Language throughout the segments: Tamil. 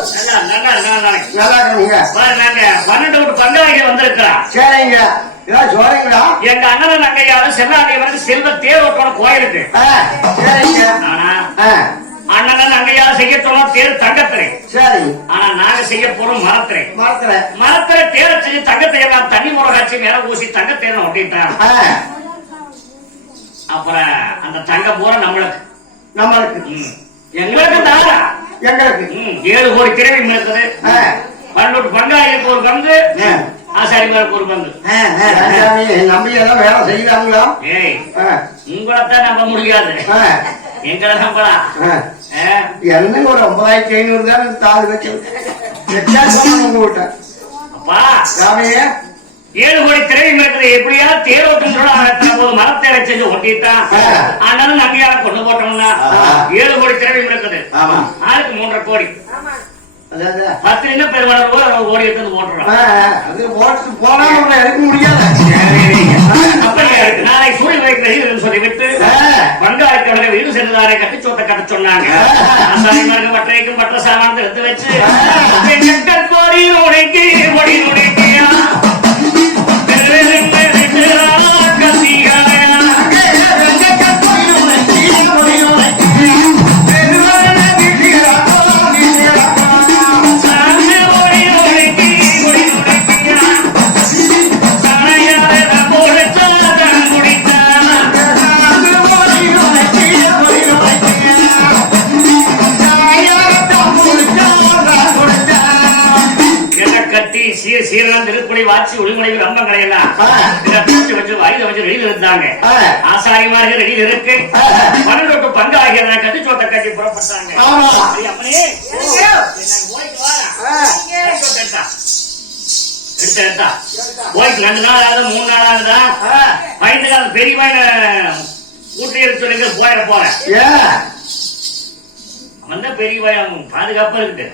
நல்லா பாரு, நாங்க பன்னெண்டு விட்டு பங்காளிகள் வந்திருக்கிறோம். சரிங்க. ஏதாவது சொல்றீங்களா? எங்க அண்ணன் நங்கையாவது செல்லாண்டியவருக்கு செல்வ தேரோட்டோட கோயிலுக்கு. சரிங்க. ஆனா அண்ணன் நங்கையாவது செய்ய சொன்னோம் தேர் தங்கத்திரை. சரி. ஆனா நாங்க செய்ய போறோம் மரத்திரை. மாத்துறேன் மரத்திரை தேரை செஞ்சு தங்கத்தை எல்லாம் தண்ணி முறகாச்சி மேல ஊசி தங்கத்தேரம் அப்படின்ட்டான். ஆ, அப்புறம் அந்த தங்க பூரா நம்மளுக்கு. நம்மளுக்கு. எங்களுக்கு தாரா எங்களுக்கு? ஏழு கோடி திரவியம் இருக்குது பன்னெண்டு பங்காளிக்கு ஒரு பங்கு ஆ. ஆசாரிமாருக்கு ஒரு பங்கு. ஆ, ஆ, ஆ, சாமி நம்பி எல்லாம் வேலை செய்யலாங்களா உங்களைத்தான் நம்ப முடியாது. எங்களை நம்பலாம்? என்னங்க ஒரு ஒன்பதாயிரத்தி ஐநூறு தான் தாது வச்சு அப்பா. சாமி ஏழு கோடி திரவியம் இருக்குது எப்படியா தேரோட்டம் போது மரத்தேரை செஞ்சு ஒட்டிட்டான். ஆனாலும் நங்கையால கொண்டு போட்டோம்னா. ஏழு கோடி திரவியம் இருக்குது ஆமா. மூன்றரை கோடி. பத்து ஒரு கோடி எடுத்து போட்டு போனா எடுக்க முடியாது. நாளை சூரிய வைக்கிறேன் சொல்லிவிட்டு ஆ. பங்காளித்தவரை வீடு சென்றதாரை கட்டிச்சோட்ட கட்ட சொன்னாங்க. ஆ. அசாரிமாருக்கு மற்றைக்கும் மற்ற சாமானத்தை எடுத்து வச்சு கோடி நுழைக்கு நுழைக்கியா பூச்சி வச்சு வயது வச்சு வெளியில் இருந்தாங்க. ஆ. ஆசாரிமார்கள் வெளியில் இருக்கு. ஆ. பன்னெண்டு பங்கு ஆகிய கட்டிச்சோட்டை கட்டி புறப்பட்டாங்க. அம்மனே. போயிட்டு ரெண்டு நாள் ஆகுது மூணு நாள் ஆகுதா பயந்து கால பெரிய பையனை ஊட்டி எடுத்து சொல்லுங்க போயிட போறேன். அவன் தான் பெரிய பையன் பாதுகாப்பா இருக்கு.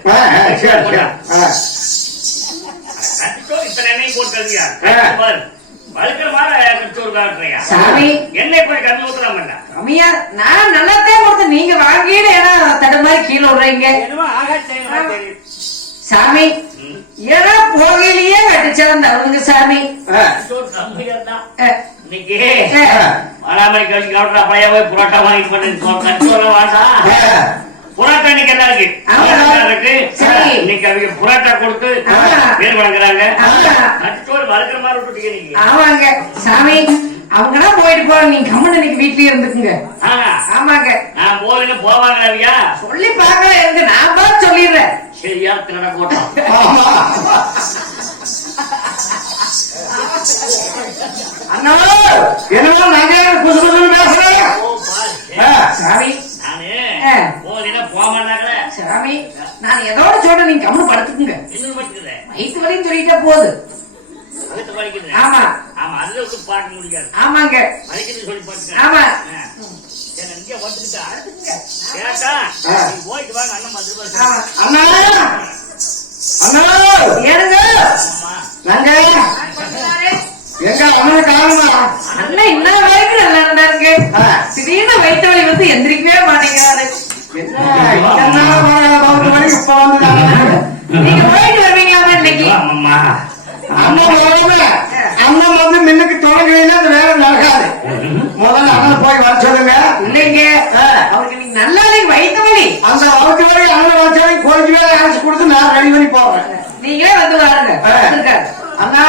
எண்ணெய் போய் கண்ணு ஊத்துறாம. அம்மையா நான் கொடுத்தேன் நீங்க வாங்கிட்டு ஏன்னா தடு மாதிரி கீழே விடுறீங்க. சாமி. ஏன்னா போகையிலேயே கட்டிச்சவன் அவனுங்க சாமி. வாடாமலை கழிச்சு கவுண்டரா பழைய போய் புரோட்டா வாங்கிட்டு பண்ணி புரோட்டா இன்னைக்கு என்ன இருக்கு? சரி. இன்னைக்கு அவங்க புரோட்டா கொடுத்து. பேர் வழங்குறாங்க வளர்க்குற மாதிரி விட்டுட்டீங்க நீங்க. ஆமாங்க. சாமி அவங்கனா போயிட்டு போறாங்க நீங்க கம்மன் இன்னைக்கு வீட்லயே இருந்துக்குங்க. ஆமாங்க. நான் போகலன்னு போவாங்க சொல்லி பார்க்கல இருந்து நான் பார்த்து சொல்லிடுறேன். சரியா திருட போட்டோம். அண்ணா! என்னமோ நாங்க புதுசு புதுசு பேசுறேன் ஓ, பாரு. சாமி நானு ஆ. போகலைன்னா போக மாட்டாங்களே சாமி நான் எதோட சொல்றேன் நீங்க கம்மன் படுத்துக்குங்க படிக்கிறேன் வயிற்று வரையும் சொல்லிட்டா போகுது. ஆமா. ஆமா அதுல பார்க்க முடியாது. ஆமாங்க. படிக்கிறது சொல்லி ஆமா. இங்க கேட்டா. நீ போயிட்டு வாங்க அண்ணன் பத்து ஆமா. ரூபாய் அண்ணா அண்ணா ஏனுங்க எங்க அண்ணனை அண்ணன் வரைக்கும் நல்லா இருந்தாருங்க. திடீர்னு வயிற்று வலி வந்து எந்திரிக்கவே மாட்டேங்கிறாரு. என்ன? இப்ப நீங்க அண்ணன் அண்ணன் வந்து மின்னுக்கு தொடங்கலைன்னா அது வேற நடக்காது. முதல்ல அண்ணன் போய் வர சொல்லுங்க. இல்லைங்க. அவருக்கு இன்னைக்கு நல்லா இல்லைங்க வயிற்று வலி. அந்த அவருக்கு வரை அண்ணன் வர சொல்லி கொஞ்சம் வேலை அரைச்சு கொடுத்து நான் ரெடி பண்ணி போறேன் நீங்களே வந்து. அண்ணா.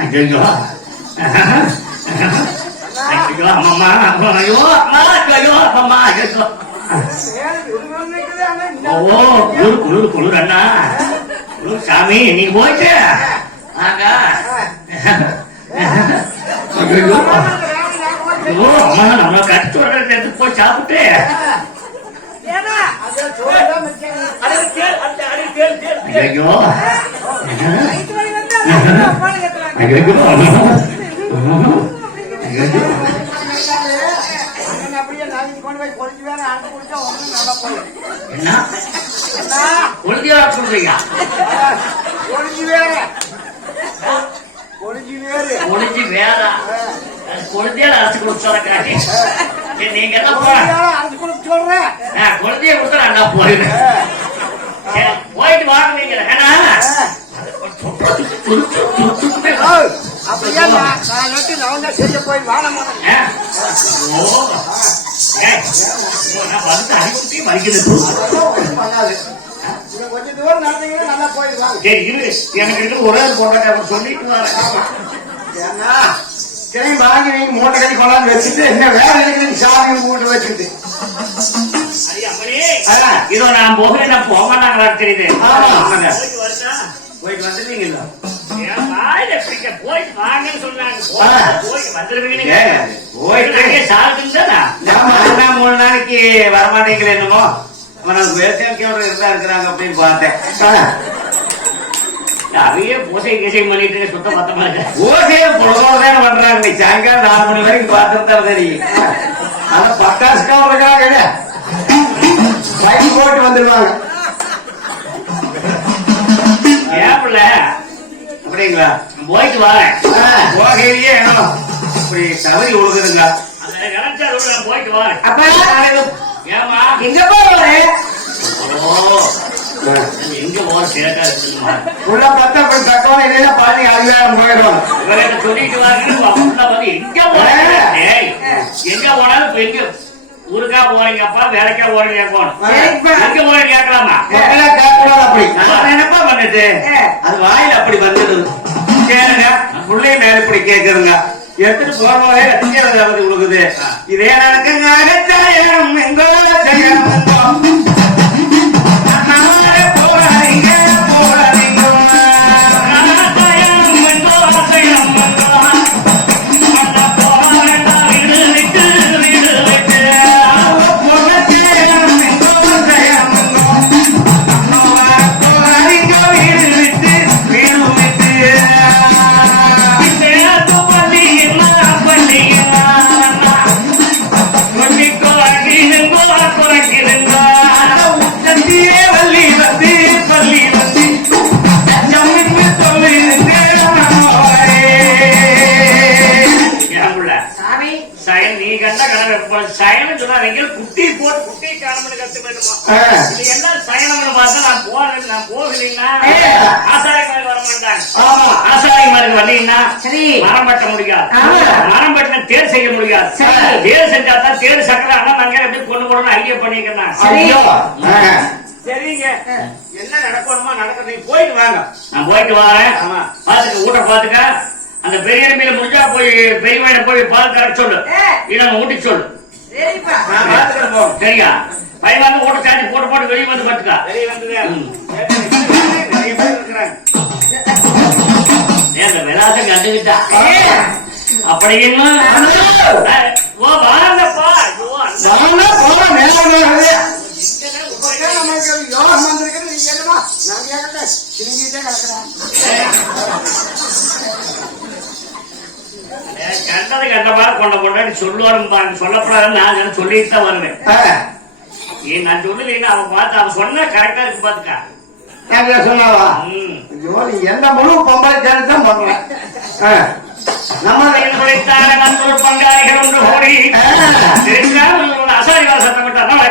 ஐயோ ஐயோ அம்மா ஐயோ அம்மா ஐயோ அம்மா ஐயோ ஓ குளிர் குளிர் குளிர் அண்ணா. குளிர் சாமி நீ போயிட்டு. ஆகா நம்ம கட்டு எடுத்து போய் சாப்பிட்டு ஐயோ என்ன கொள்கையா சொல்றீங்க ஒளிஞ்சு வேறா குழந்தையால அரைச்சு கொடுத்தத காட்டி சரி, நீங்க எல்லாம் போங்க அரைச்சு கொடுத்து சொல்றேன் குழந்தைய கொடுத்தா நான் போயிடுறேன் போயிட்டு வாங்க ஏன்னா அப்படியே நான் நட்டு நான் தான் செய்ய போய் வாழ மாட்டேன். ஆ? ஓ. ஏய், நான் வந்து அடிச்சுட்டே வலிக்குது பண்ணாது. இன்னும் கொஞ்சம் தூரம் நடந்தீங்கன்னா நல்லா போயிடுவாங்க சரி இரு. எனக்கு ஒரே போராட்டம் சொல்லிட்டு வரேன் திரும்பி வாங்கி நீங்க மூட்டை கட்டி கொண்டாந்து வச்சுட்டு என்ன வேலை இருக்குது? சாமி மூட்டை வச்சுட்டு. இதோ நான் போகிறேன் நான் போக மாட்டாங்களா தெரியுது. போயிட்டு வரட்டா? போயிட்டு வாங்கன்னு சொன்னாங்க. போயிட்டு வந்துருவீங்க போயிட்டு சாப்பிட்டு தானா? மூணு நாளைக்கு வரமாட்டேங்கிற என்னமோ? அவனுக்கு வேட்டையோட இருந்தா இருக்கிறாங்க அப்படின்னு பார்த்தேன். அவையே பூசை கீசை பண்ணிட்டு சுத்த பத்தமா இருக்கு. ஓசையை பொழுதோட தானே பண்றாங்க சாயங்காலம் நாலு மணி வரைக்கும் தெரியும் ஆனா பட்டாசுக்கா இருக்கிறாங்க பைக் போட்டு வந்துருவாங்க. ஏன் புள்ள? அப்படிங்களா? போயிட்டு வரேன். போகையிலேயே என்னமோ? இப்படி தவறி விழுகுதுங்க அந்த கலெக்டர் நான் போயிட்டு வரேன். அப்பா ஏமா எங்க போறே? ஓ எங்க போற சேட்டா இருக்குமா உள்ள பார்த்தா அப்படி தக்கவன இல்லைன்னா பாதி அதிகாரம் போயிடும் சொல்லிட்டு வந்து எங்க டேய், எங்க போனாலும் எங்க ஊருக்கா போறீங்கப்பா வேலைக்கா போறீங்க. எங்க போறீங்க கேட்கலாமா? கேட்கக்கூடாது அப்படி. என்னப்பா பண்ணிட்டு அது வாயில அப்படி வந்துடுது கேளுங்க பிள்ளைய மேல இப்படி கேக்குதுங்க. எடுத்துட்டு போறவங்களே ரசிக்கிறது வந்து உழுகுது இதே நடக்குங்க நீ கண்ட கனவு சயனம் சொன்னா குட்டி போட்டு குட்டி காணமனு கத்து. இது என்ன சயனம்னு பார்த்தா நான் போறேன் நான் போகலைன்னா ஆசாரி மாதிரி வர மாட்டாங்க. ஆமா. ஆசாரி மாதிரி வந்தீங்கன்னா சரி. மரம் வெட்ட முடியாது. மரம் வெட்டின தேர் செய்ய முடியாது. தேர் செஞ்சா தான் தேர் சக்கரை அண்ணன் நாங்க எப்படி கொண்டு போறோம்னு ஐடியா பண்ணிக்கிறேன். சரிங்க. என்ன நடக்கணுமா நடக்க நீங்க போயிட்டு வாங்க. நான் போயிட்டு வரேன். ஆமா. பாத்துக்க ஊட்ட பாத்துக்க அந்த பெரிய நம்பியில முடிஞ்சா போய் பெரிய வயல போய் பால் கரெக்ட் சொல்லு. இதை ஊட்டிக்கு சொல்லு. சரியா? பையன் வந்து ஓட்ட சாட்டி போட்டு போட்டு வெளியே வந்து பாத்துக்கா வெளிய. ஏன் இந்த விலாசம் மேல தான் நமக்கு யோகம் வந்திருக்குது, நீங்க என்னமா? நான் கேட்கல, சிரிங்கிட்டே கிடக்குறேன். கண்டது கண்டமா கொண்ட கொண்டாடி சொல்லுவாரு பாருங்க சொல்லப்படாதுன்னு நான் சொல்லிட்டு தான் வருவேன். நான் சொல்லலைன்னா அவன் பார்த்து அவன் சொன்னா கரெக்டா இருக்கு பாத்துக்கா. சொன்னாவா? என்ன முழு பொம்பளை சேர்ந்து தான் பண்ற. ஆ, நம்ம பங்காளிகள் ஒன்று அசாரி வாசத்தை விட்டு அண்ணாவை